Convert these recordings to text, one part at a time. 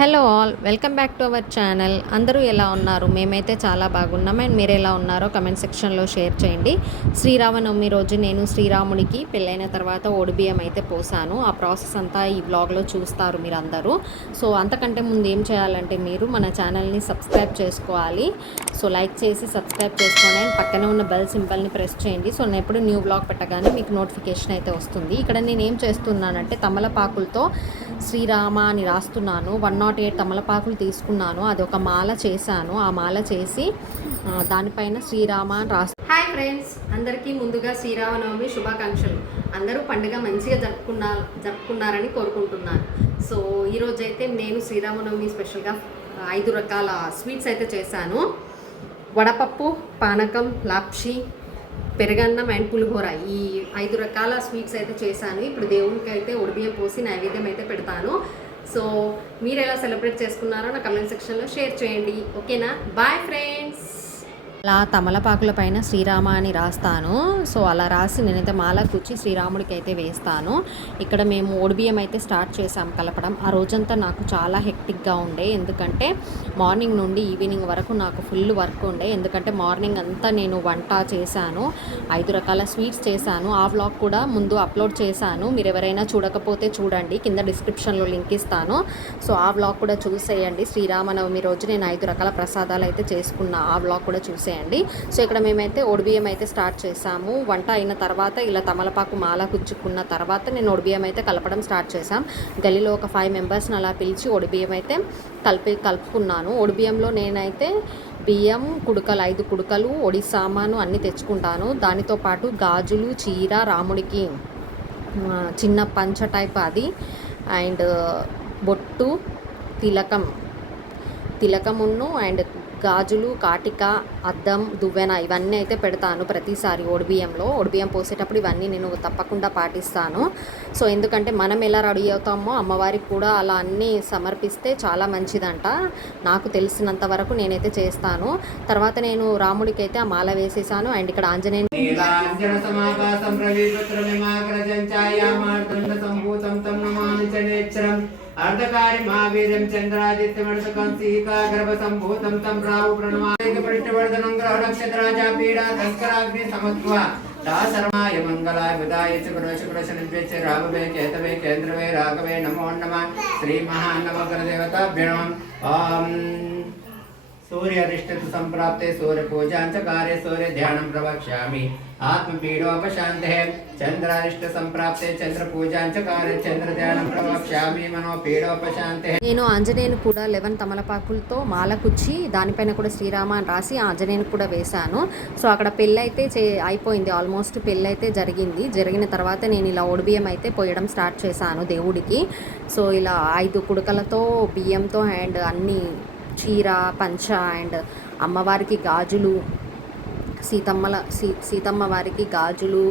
Hello all welcome back to our channel. అందరూ ఎలా ఉన్నారు? మేమైతే చాలా బాగున్నాం. అండ్ మీరు ఎలా ఉన్నారో కమెంట్ సెక్షన్లో షేర్ చేయండి. శ్రీరామనవమి రోజు నేను శ్రీరాముడికి పెళ్ళైన తర్వాత ఓడిబియ్యం అయితే పోసాను. ఆ ప్రాసెస్ అంతా ఈ బ్లాగ్లో చూస్తారు మీరు అందరూ సో అంతకంటే ముందు ఏం చేయాలంటే మీరు మన ఛానల్ని సబ్స్క్రైబ్ చేసుకోవాలి. సో లైక్ చేసి సబ్స్క్రైబ్ చేసుకోండి. అండ్ పక్కనే ఉన్న బెల్ సింబల్ని ప్రెస్ చేయండి. సో నేను ఎప్పుడు న్యూ బ్లాగ్ పెట్టగానే మీకు నోటిఫికేషన్ అయితే వస్తుంది. ఇక్కడ నేను ఏం చేస్తున్నానంటే తమలపాకులతో శ్రీరామ అని రాస్తున్నాను. వన్ నాట్ ఎయిట్ తమలపాకులు తీసుకున్నాను. అది ఒక మాల చేశాను. ఆ మాల చేసి దానిపైన శ్రీరామ అని రాస్ హాయ్ ఫ్రెండ్స్! అందరికీ ముందుగా శ్రీరామనవమి శుభాకాంక్షలు. అందరూ పండుగ మంచిగా జరుపుకున్నా జరుపుకున్నారని కోరుకుంటున్నాను. సో ఈరోజు అయితే నేను శ్రీరామనవమి స్పెషల్గా ఐదు రకాల స్వీట్స్ అయితే చేశాను. వడపప్పు పానకం లాప్షి పెరగన్నం అండ్ పులిహోర. ఈ ఐదు రకాల స్వీట్స్ అయితే చేశాను. ఇప్పుడు దేవునికి అయితే ఉడిబియ్యం పోసి నైవేద్యం అయితే పెడతాను. సో మీరు ఎలా సెలబ్రేట్ చేసుకున్నారో నా కమెంట్ సెక్షన్లో షేర్ చేయండి. ఓకేనా? బాయ్ ఫ్రెండ్స్ అలా తమలపాకుల పైన శ్రీరామ అని రాస్తాను. సో అలా రాసి నేనైతే మాల కూర్చి శ్రీరాముడికి అయితే వేస్తాను. ఇక్కడ మేము ఓడిబియ్యం అయితే స్టార్ట్ చేసాం కలపడం. ఆ రోజంతా నాకు చాలా హెక్టిక్గా ఉండే. ఎందుకంటే మార్నింగ్ నుండి ఈవినింగ్ వరకు నాకు ఫుల్ వర్క్ ఉండే. ఎందుకంటే మార్నింగ్ అంతా నేను వంట చేశాను. ఐదు రకాల స్వీట్స్ చేశాను. ఆ వ్లాగ్ కూడా ముందు అప్లోడ్ చేశాను. మీరు ఎవరైనా చూడకపోతే చూడండి. కింద డిస్క్రిప్షన్లో లింక్ ఇస్తాను. సో ఆ వ్లాగ్ కూడా చూసేయండి. శ్రీరామనవమి రోజు నేను ఐదు రకాల ప్రసాదాలు అయితే చేసుకున్నా. ఆ వ్లాగ్ కూడా చూసేయండి. సో ఇక్కడ మేమైతే ఒడిబియ్యం అయితే స్టార్ట్ చేసాము. వంట అయిన తర్వాత ఇలా తమలపాకు మాల కుచ్చుకున్న తర్వాత నేను ఒడిబియ్యం అయితే కలపడం స్టార్ట్ చేశాం. గల్లీలో ఒక ఫైవ్ మెంబర్స్ని అలా పిలిచి ఒడిబియ్యం అయితే కలిపి కలుపుకున్నాను. ఒడిబియ్యంలో నేనైతే బియ్యం కుడుకలు ఐదు కుడుకలు ఒడి సామాను అన్నీ తెచ్చుకుంటాను. దానితో పాటు గాజులు చీర రాముడికి చిన్న పంచ టైప్ అది. అండ్ బొట్టు తిలకం తిలకమును అండ్ గాజులు కాటిక అద్దం దువ్వెన ఇవన్నీ అయితే పెడతాను ప్రతిసారి ఒడిబియ్యంలో ఒడిబియ్యం పోసేటప్పుడు ఇవన్నీ నేను తప్పకుండా పాటిస్తాను. సో ఎందుకంటే మనం ఎలా రెడీ అవుతామో అమ్మవారికి కూడా అలా అన్నీ సమర్పిస్తే చాలా మంచిదంట. నాకు తెలిసినంత వరకు నేనైతే చేస్తాను. తర్వాత నేను రాముడికి అయితే ఆ మాల వేసేసాను. అండ్ ఇక్కడ ఆంజనేయ సంభూతం అర్ధకారి మహావీర్యం చంద్రాదిత్యమర్ధకం సీకాగర్భ సంభూతం తం రావు ప్రణమాయిక గ్రహ నక్షత్రాజా పీడా తస్కరాగ్ని సమత్వ. దాసరమాయ మంగళాయ విదాయ చ గుణశ గుణశ రాఘవే కేతవే కేంద్రవే రాఘవే నమో నమ. శ్రీ మహానవగ్ర దేవతాభ్యణం ఆం सूर्यरिष्टतु सम्प्राप्ते सूर्यपूजाञ्चकारे सूर्यध्यानं प्रवक्ष्यामि आत्मपीडोपशान्तेः चन्द्रारिष्ट सम्प्राप्ते चन्द्रपूजाञ्चकारे चन्द्रध्यानं प्रवक्ष्यामि मनोपीडोपशान्तेः నేను ఆంజనేయుని కూడా లెవెన్ తమలపాకులతో మాల కుచ్చి దానిపైన కూడా శ్రీరామ అని రాసి ఆంజనేయుని కూడా వేశాను సో అక్కడ పెళ్ళి అయితే చే అయిపోయింది ఆల్మోస్ట్ పెళ్ళి అయితే జరిగింది జరిగిన తర్వాత నేను ఇలా ఒడిబియ్యం అయితే పోయడం స్టార్ట్ చేశాను దేవుడికి సో ఇలా ఐదు కుడకలతో బియ్యంతో అండ్ అన్ని చీర పంచ అండ్ అమ్మవారికి గాజులు సీతమ్మల సీ సీతమ్మ వారికి గాజులు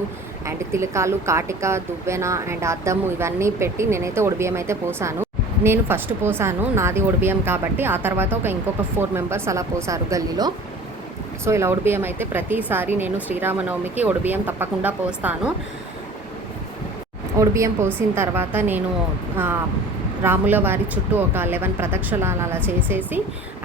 అండ్ తిలకాలు కాటిక దువ్వెన అండ్ అద్దము ఇవన్నీ పెట్టి నేనైతే ఒడిబియ్యం అయితే పోసాను. నేను ఫస్ట్ పోసాను నాది ఒడిబియ్యం కాబట్టి ఆ తర్వాత ఒక ఇంకొక ఫోర్ మెంబర్స్ అలా పోసారు గల్లీలో. సో ఇలా ఒడిబియ్యం అయితే ప్రతిసారి నేను శ్రీరామనవమికి ఒడిబియ్యం తప్పకుండా పోస్తాను. ఒడిబియ్యం పోసిన తర్వాత నేను రాముల వారి చుట్టూ ఒక లెవెన్ ప్రదక్షిణాలు అలా చేసేసి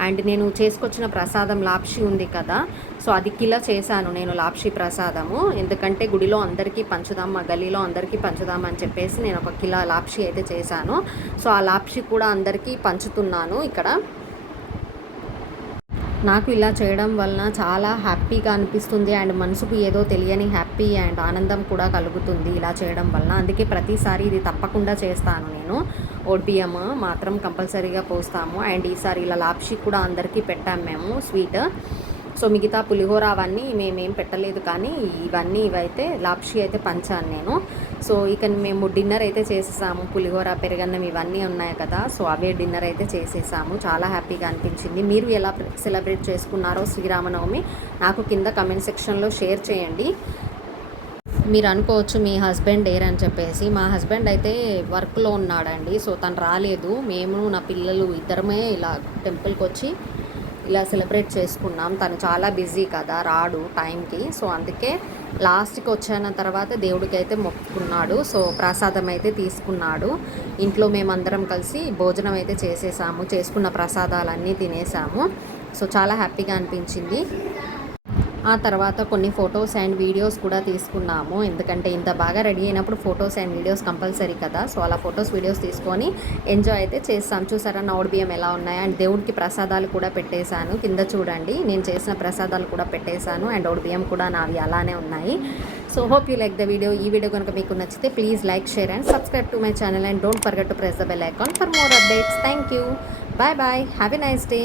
అండ్ నేను చేసుకొచ్చిన ప్రసాదం లాప్షి ఉంది కదా సో అది కిలో చేశాను నేను లాప్షి ప్రసాదము. ఎందుకంటే గుడిలో అందరికీ పంచుదాం మా గలీలో అందరికీ పంచుదాం అని చెప్పేసి నేను ఒక కిలో లాప్షి అయితే చేశాను. సో ఆ లాప్షి కూడా అందరికీ పంచుతున్నాను ఇక్కడ. నాకు ఇలా చేయడం వలన చాలా హ్యాపీగా అనిపిస్తుంది అండ్ మనసుకు ఏదో తెలియని హ్యాపీ అండ్ ఆనందం కూడా కలుగుతుంది ఇలా చేయడం వలన. అందుకే ప్రతిసారి ఇది తప్పకుండా చేస్తాను నేను. ఓడిబియ్యం మాత్రం కంపల్సరీగా పోస్తాము. అండ్ ఈసారి ఇలా లాప్షి కూడా అందరికీ పెట్టాము మేము. స్వీట్ సో మిగతా పులిహోర అవన్నీ మేమేం పెట్టలేదు కానీ ఇవన్నీ ఇవైతే లాప్షి అయితే పంచాను నేను. సో ఇక మేము డిన్నర్ అయితే చేసేసాము పులిహోర పెరుగన్నం ఇవన్నీ ఉన్నాయి కదా సో అవే డిన్నర్ అయితే చేసేసాము. చాలా హ్యాపీగా అనిపించింది. మీరు ఎలా సెలబ్రేట్ చేసుకున్నారో శ్రీరామనవమి నాకు కింద కమెంట్ సెక్షన్లో షేర్ చేయండి. మీరు అనుకోవచ్చు మీ హస్బెండ్ ఏర్ అని చెప్పేసి మా హస్బెండ్ అయితే వర్క్లో ఉన్నాడండి సో తను రాలేదు. మేము నా పిల్లలు ఇద్దరమే ఇలా టెంపుల్కి వచ్చి ఇలా సెలబ్రేట్ చేసుకున్నాం. తను చాలా బిజీ కదా రాడు టైంకి. సో అందుకే లాస్ట్కి వచ్చిన తర్వాత దేవుడికి అయితే మొక్కుకున్నాడు. సో ప్రసాదం అయితే తీసుకున్నాడు. ఇంట్లో మేమందరం కలిసి భోజనం అయితే చేసేసాము. చేసుకున్న ప్రసాదాలన్నీ తినేసాము. సో చాలా హ్యాపీగా అనిపించింది. ఆ తర్వాత కొన్ని ఫొటోస్ అండ్ వీడియోస్ కూడా తీసుకున్నాము. ఎందుకంటే ఇంత బాగా రెడీ అయినప్పుడు ఫొటోస్ అండ్ వీడియోస్ కంపల్సరీ కదా. సో అలా ఫొటోస్ వీడియోస్ తీసుకొని ఎంజాయ్ అయితే చేస్తాం. చూసారా నౌడ్ బియ్యం ఎలా ఉన్నాయి అండ్ దేవుడికి ప్రసాదాలు కూడా పెట్టేశాను. కింద చూడండి. నేను చేసిన ప్రసాదాలు కూడా పెట్టేశాను అండ్ ఓడి బియ్యం కూడా నావి అలానే ఉన్నాయి. So hope you like the video ఈ వీడియో కనుక మీకు నచ్చితే please like share and subscribe to my channel and don't forget to press the bell icon for more updates thank you bye bye have a nice day